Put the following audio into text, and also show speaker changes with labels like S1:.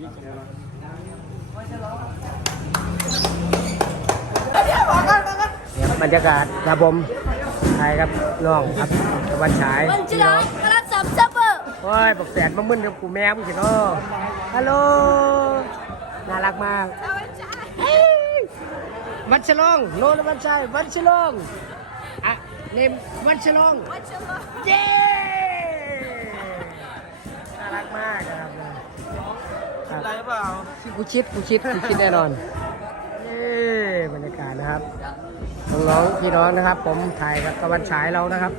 S1: เนี่ยบรรยากาศครับผมไทยครับน้องครับตะวันฉาย
S2: มันจะร้องกระสับซับเบอร์
S1: โอ้ยบอกแสนมามึนกับกูแม่มึงสิเนาะฮัลโหลน่ารักมากเฮ้ยวันฉลองโนนวันชัยวันฉลองอะเนมวันฉลอง
S2: มันจะร้อง
S1: เย้ ผู้ชิดผู้ชิดผู้ชิดแน่นอนเอ้บรรยากาศนะครับน้องๆพี่น้องนะครับ ผมถ่ายกับตะวันฉายเรานะครับ